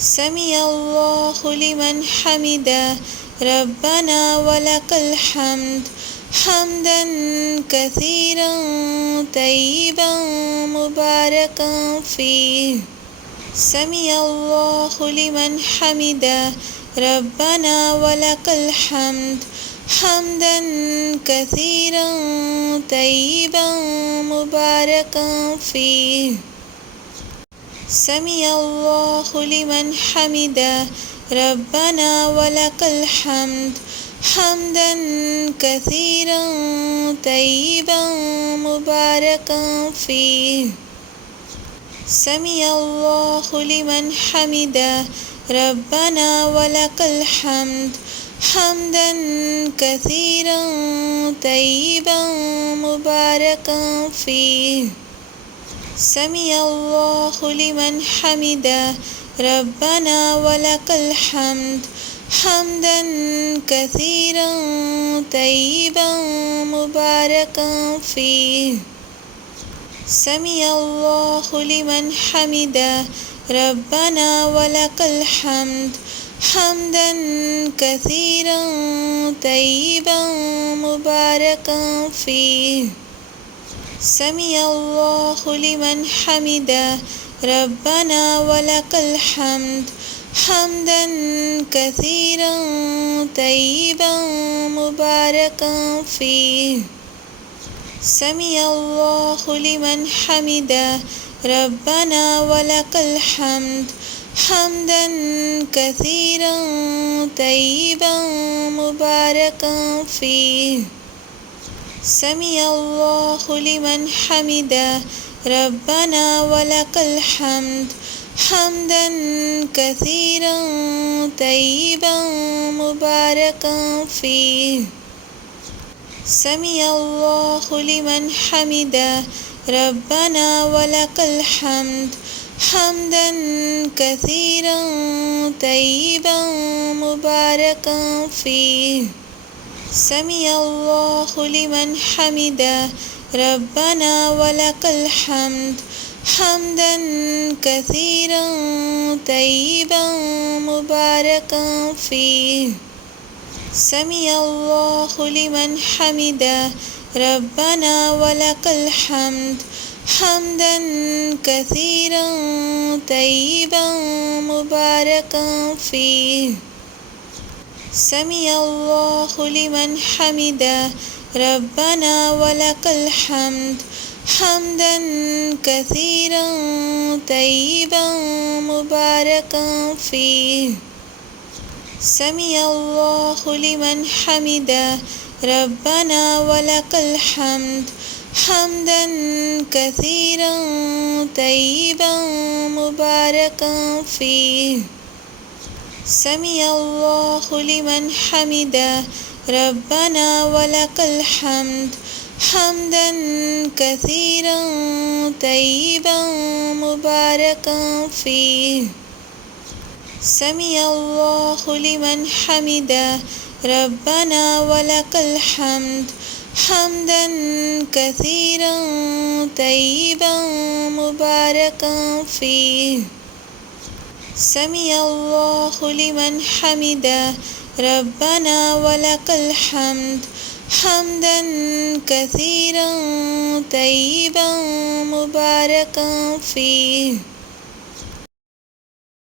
سمع الله لمن حمده ربنا ولك الحمد حمدا كثيرا طيبا مباركا فيه. سمع الله لمن حمده ربنا ولك الحمد حمدا كثيرا طيبا مباركا فيه. سمع الله لمن حمده ربنا ولك الحمد حمدا كثيرا طيبا مباركا فيه. سمع الله لمن حمده ربنا ولك الحمد حمدا كثيرا طيبا مباركا فيه. سمع الله لمن حمده ربنا ولك الحمد حمدا كثيرا طيبا مباركا فيه. سمع الله لمن حمده ربنا ولك الحمد حمدا كثيرا طيبا مباركا فيه. سمع الله لمن حمده ربنا ولك الحمد حمدا كثيرا طيبا مباركا فيه. سمع الله لمن حمده ربنا ولك الحمد حمدا كثيرا طيبا مباركا فيه. سمع الله لمن حمده ربنا ولك الحمد حمدا كثيرا طيبا مباركا فيه. سمع الله لمن حمده ربنا ولك الحمد حمدا كثيرا طيبا مباركا فيه. سمع الله لمن حمده ربنا ولك الحمد حمدا كثيرا طيبا مباركا فيه. سمع الله لمن حمده ربنا ولك الحمد حمدا كثيرا طيبا مباركا فيه. سمع الله لمن حمده ربنا ولك الحمد حمدا كثيرا طيبا مباركا فيه. سمع الله لمن حمده ربنا ولك الحمد حمدا كثيرا طيبا مباركا فيه. سمع الله لمن حمده ربنا ولك الحمد حمدا كثيرا طيبا مباركا فيه. سمع الله لمن حمده ربنا ولك الحمد حمدا كثيرا طيبا مباركا فيه. سمع الله لمن حمده ربنا ولك الحمد حمدا كثيرا طيبا مباركا فيه.